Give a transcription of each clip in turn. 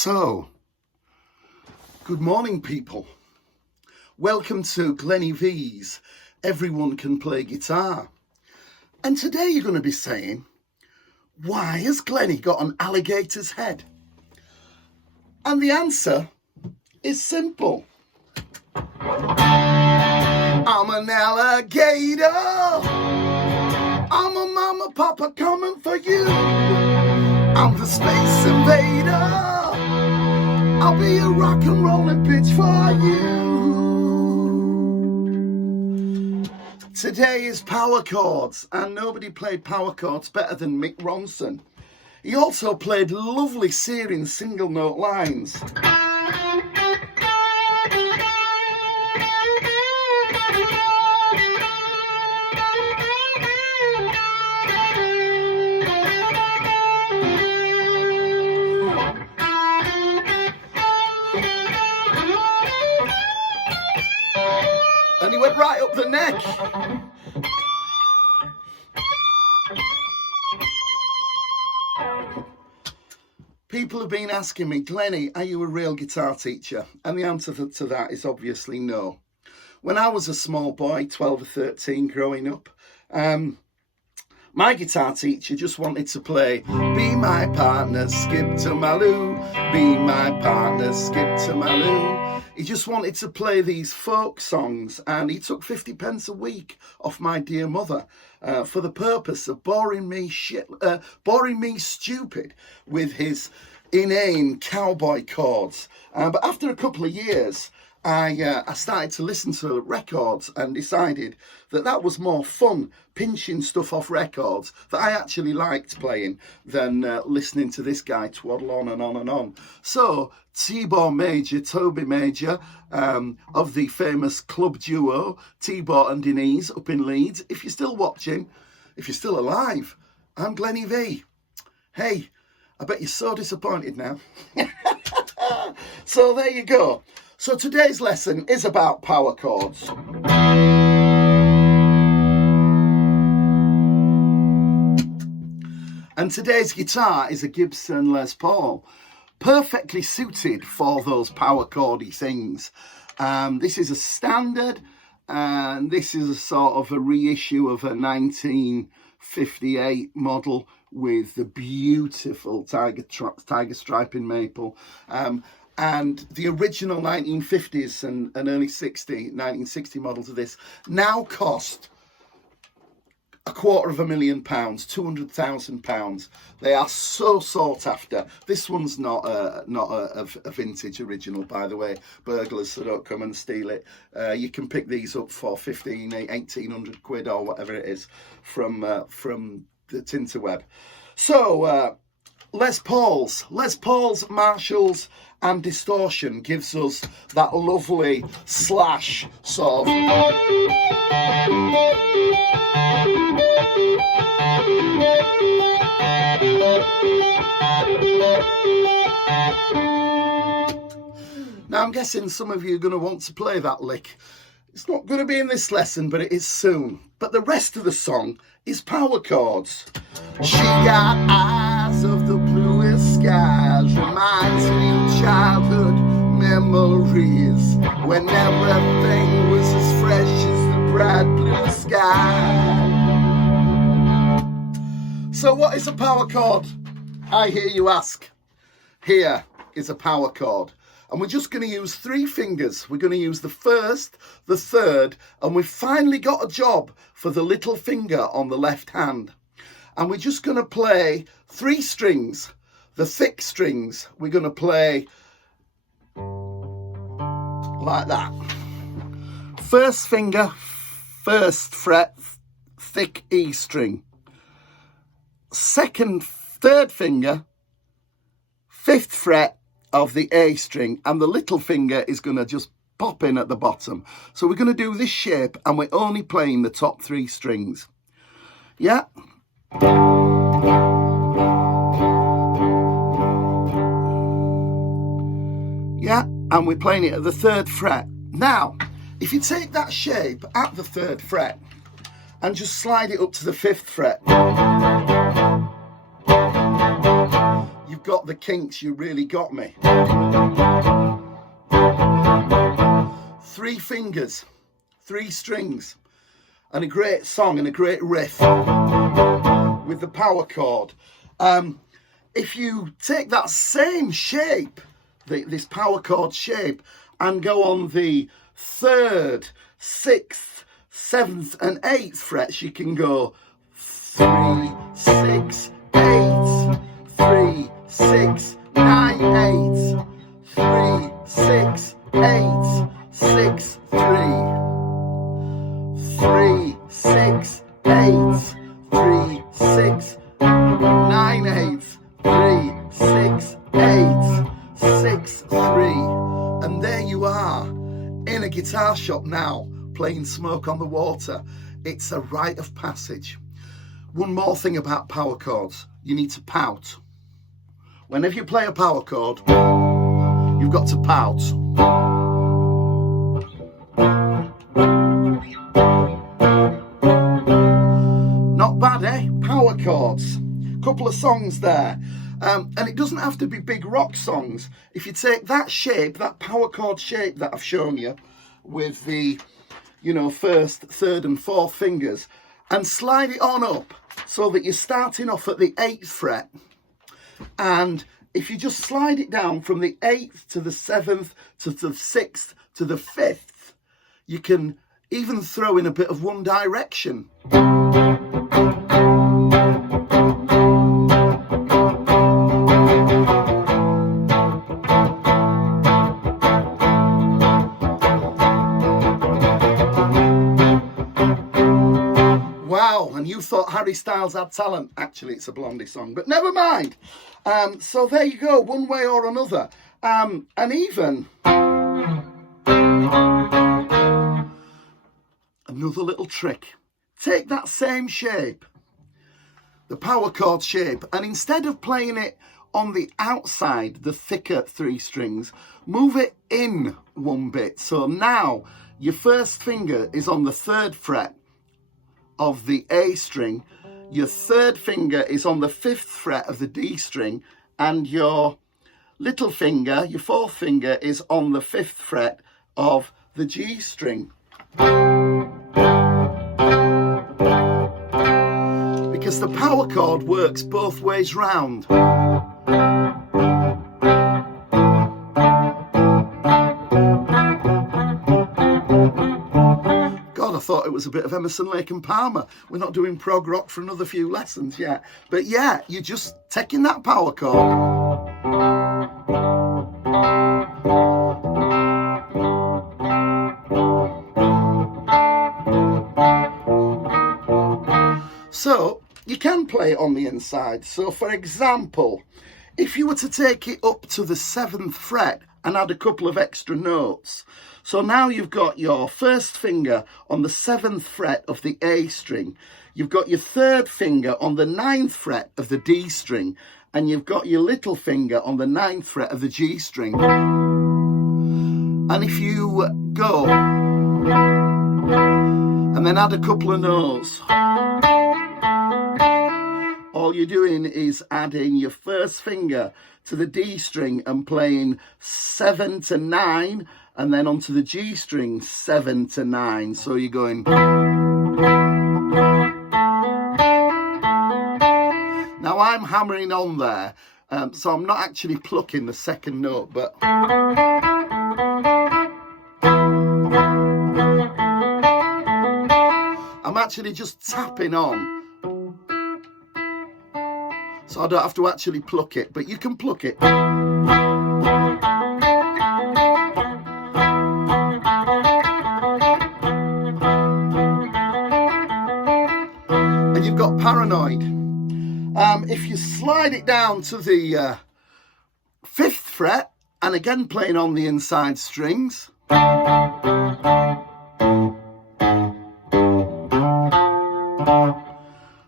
So, good morning, people. Welcome to Glenny Vee's Everyone Can Play Guitar. And today you're going to be saying, why has Glenny got an alligator's head? And the answer is simple. I'm an alligator. I'm a mama, papa coming for you. I'm the space invader. I'll be a rock and rollin' bitch for you. Today is power chords, and nobody played power chords better than Mick Ronson. He also played lovely searing single note lines. And he went right up the neck. People have been asking me, Glenny, are you a real guitar teacher? And the answer to that is obviously no. When I was a small boy, 12 or 13, growing up, my guitar teacher just wanted to play Be My Partner, Skip to My Lou, Be My Partner, Skip to My Lou. He just wanted to play these folk songs, and he took 50 pence a week off my dear mother for the purpose of boring me stupid with his inane cowboy chords. But after a couple of years, I started to listen to records and decided that was more fun, pinching stuff off records that I actually liked playing than listening to this guy twaddle on and on and on. So T-Bore Major, Toby Major, of the famous club duo T-Bore and Denise up in Leeds. If you're still watching, if you're still alive, I'm Glenny Vee. Hey, I bet you're so disappointed now. So there you go. So today's lesson is about power chords. And today's guitar is a Gibson Les Paul, perfectly suited for those power chordy things. This is a standard, and this is a sort of a reissue of a 1958 model with the beautiful tiger striping maple. And the original 1950s and early 1960 models of this now cost £250,000, £200,000. They are so sought after. This one's not a vintage original, by the way. Burglars, so don't come and steal it. You can pick these up for 1,800 quid or whatever it is from the Tinterweb. So Les Pauls, Marshalls and distortion gives us that lovely slash sort of. Now I'm guessing some of you are going to want to play that lick. It's not going to be in this lesson, but it is soon. But the rest of the song is power chords. She got eyes of the bluest skies, reminds me of childhood memories when everything was as fresh as the bright blue sky. So what is a power chord? I hear you ask. Here is a power chord. And we're just going to use 3 fingers. We're going to use the first, the third, and we've finally got a job for the little finger on the left hand. And we're just going to play 3 strings, the thick strings. We're going to play like that. First finger, first fret, thick E string. Third finger, 5th fret of the A string, and the little finger is going to just pop in at the bottom. So we're going to do this shape, and we're only playing the top 3 strings. Yeah. Yeah, and we're playing it at the 3rd fret. Now, if you take that shape at the 3rd fret and just slide it up to the 5th fret, you've got the kinks, you really got me. 3 fingers, 3 strings, and a great song and a great riff with the power chord. If you take that same shape, this power chord shape, and go on the 3rd, 6th, 7th and 8th frets, you can go 3, 6, 8, 3, 6, 9, 8, 3, 6, 8, 6, 3, 3, 6, 8, 3, 6, 9, 8, 3, 6, 8, 6, 3. And there you are, in a guitar shop now, playing Smoke on the Water. It's a rite of passage. One more thing about power chords, you need to pout. Whenever you play a power chord, you've got to pout. Not bad, eh? Power chords. Couple of songs there. And it doesn't have to be big rock songs. If you take that shape, that power chord shape that I've shown you, with the, 1st, 3rd and 4th fingers, and slide it on up so that you're starting off at the 8th fret. And if you just slide it down from the 8th to the 7th to the 6th to the 5th, you can even throw in a bit of One Direction. Wow, and you thought Harry Styles had talent. Actually, it's a Blondie song, but never mind. So there you go, one way or another. And even another little trick. Take that same shape, the power chord shape, and instead of playing it on the outside, the thicker 3 strings, move it in one bit. So now your first finger is on the 3rd fret of the A string, your 3rd finger is on the 5th fret of the D string, and your little finger, your 4th finger, is on the 5th fret of the G string. Because the power chord works both ways round. I thought it was a bit of Emerson, Lake and Palmer. We're not doing prog rock for another few lessons yet. But yeah, you're just taking that power chord. So you can play it on the inside. So for example, if you were to take it up to the 7th fret and add a couple of extra notes. So now you've got your first finger on the 7th fret of the A string, you've got your 3rd finger on the 9th fret of the D string, and you've got your little finger on the 9th fret of the G string. And if you go and then add a couple of notes, all you're doing is adding your first finger to the D string and playing 7 to 9, and then onto the G string 7 to 9. So you're going. Now I'm hammering on there, so I'm not actually plucking the 2nd note, but I'm actually just tapping on. So I don't have to actually pluck it, but you can pluck it. And you've got Paranoid. If you slide it down to the 5th fret, and again playing on the inside strings,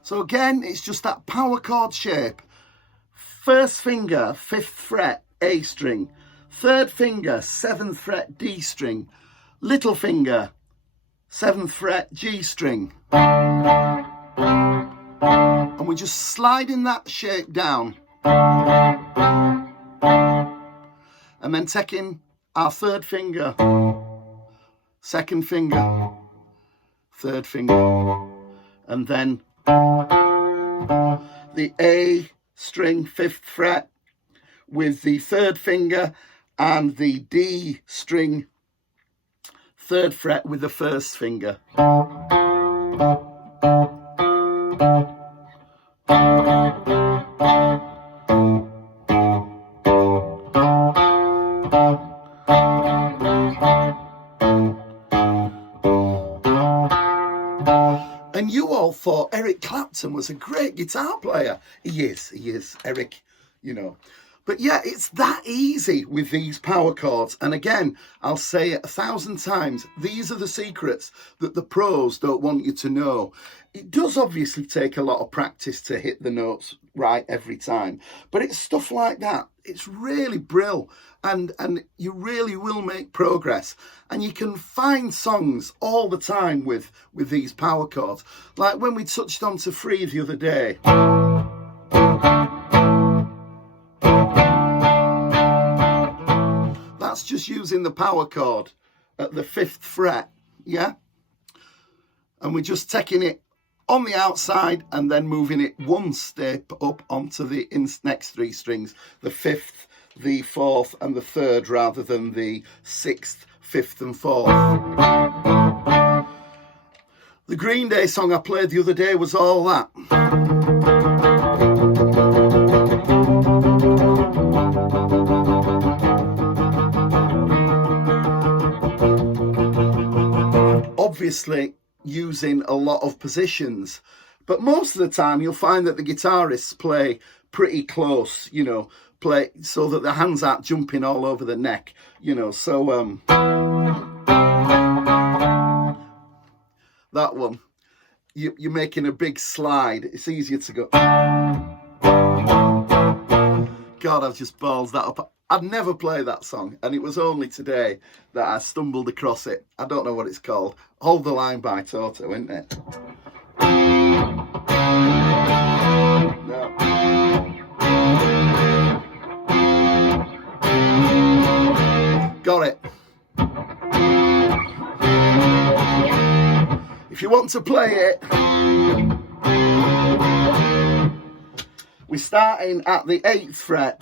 so again, it's just that power chord shape. First finger, 5th fret, A string. 3rd finger, 7th fret, D string. Little finger, 7th fret, G string. And we're just sliding that shape down. and then taking our third finger, second finger, third finger, and then the A string, 5th fret, with the third finger, and the D string, 3rd fret, with the 1st finger. And you all thought Eric Clapton was a great guitar player. He is, Eric, you know. But yeah, it's that easy with these power chords. And again, I'll say it 1,000 times, these are the secrets that the pros don't want you to know. It does obviously take a lot of practice to hit the notes right every time, but it's stuff like that. It's really brilliant, and you really will make progress. And you can find songs all the time with these power chords. Like when we touched on to Free the other day. That's just using the power chord at the 5th fret, yeah? And we're just taking it on the outside and then moving it one step up onto the next 3 strings, the 5th, the 4th and the 3rd, rather than the 6th, 5th and 4th. The Green Day song I played the other day was all that. Obviously using a lot of positions, but most of the time you'll find that the guitarists play pretty close, you know, play so that the hands aren't jumping all over the neck, you know. So that one, you're making a big slide. It's easier to go. God, I've just ballsed that up. I'd never play that song, and it was only today that I stumbled across it. I don't know what it's called. Hold the Line by Toto, isn't it? No. Got it. If you want to play it, we're starting at the 8th fret.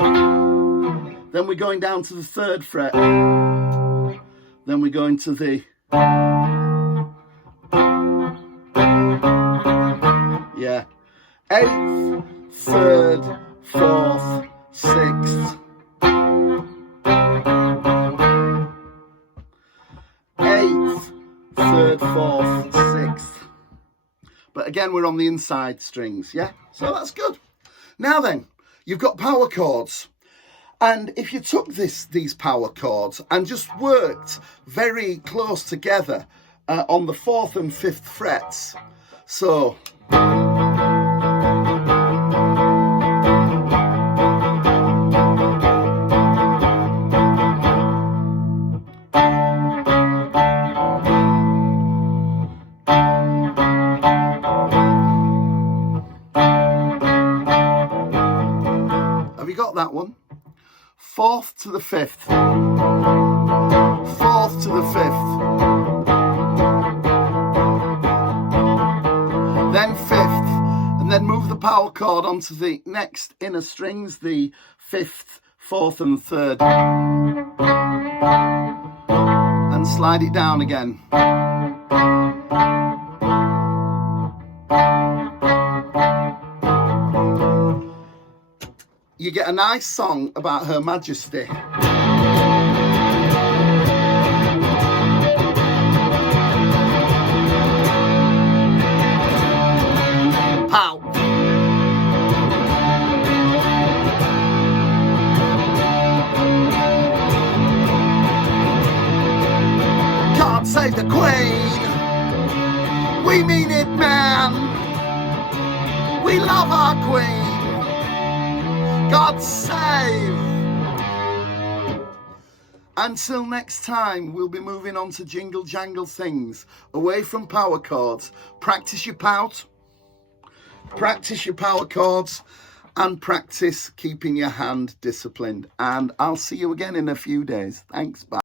Then we're going down to the 3rd fret. Then we're going to the... Yeah. 8th, 3rd, 4th, 6th. 8th, 3rd, 4th, 6th. But again, we're on the inside strings, yeah? So that's good. Now then, you've got power chords. And if you took these power chords and just worked very close together on the 4th and 5th frets, so have you got that one? 4th to the 5th, 4th to the 5th, then 5th, and then move the power chord onto the next inner strings, the 5th, 4th and 3rd, and slide it down again. You get a nice song about Her Majesty. Pow! God save the Queen! We mean it, man! We love our Queen! God save! Until next time, we'll be moving on to jingle jangle things, away from power chords. Practice your pout, practice your power chords, and practice keeping your hand disciplined. And I'll see you again in a few days. Thanks. Bye.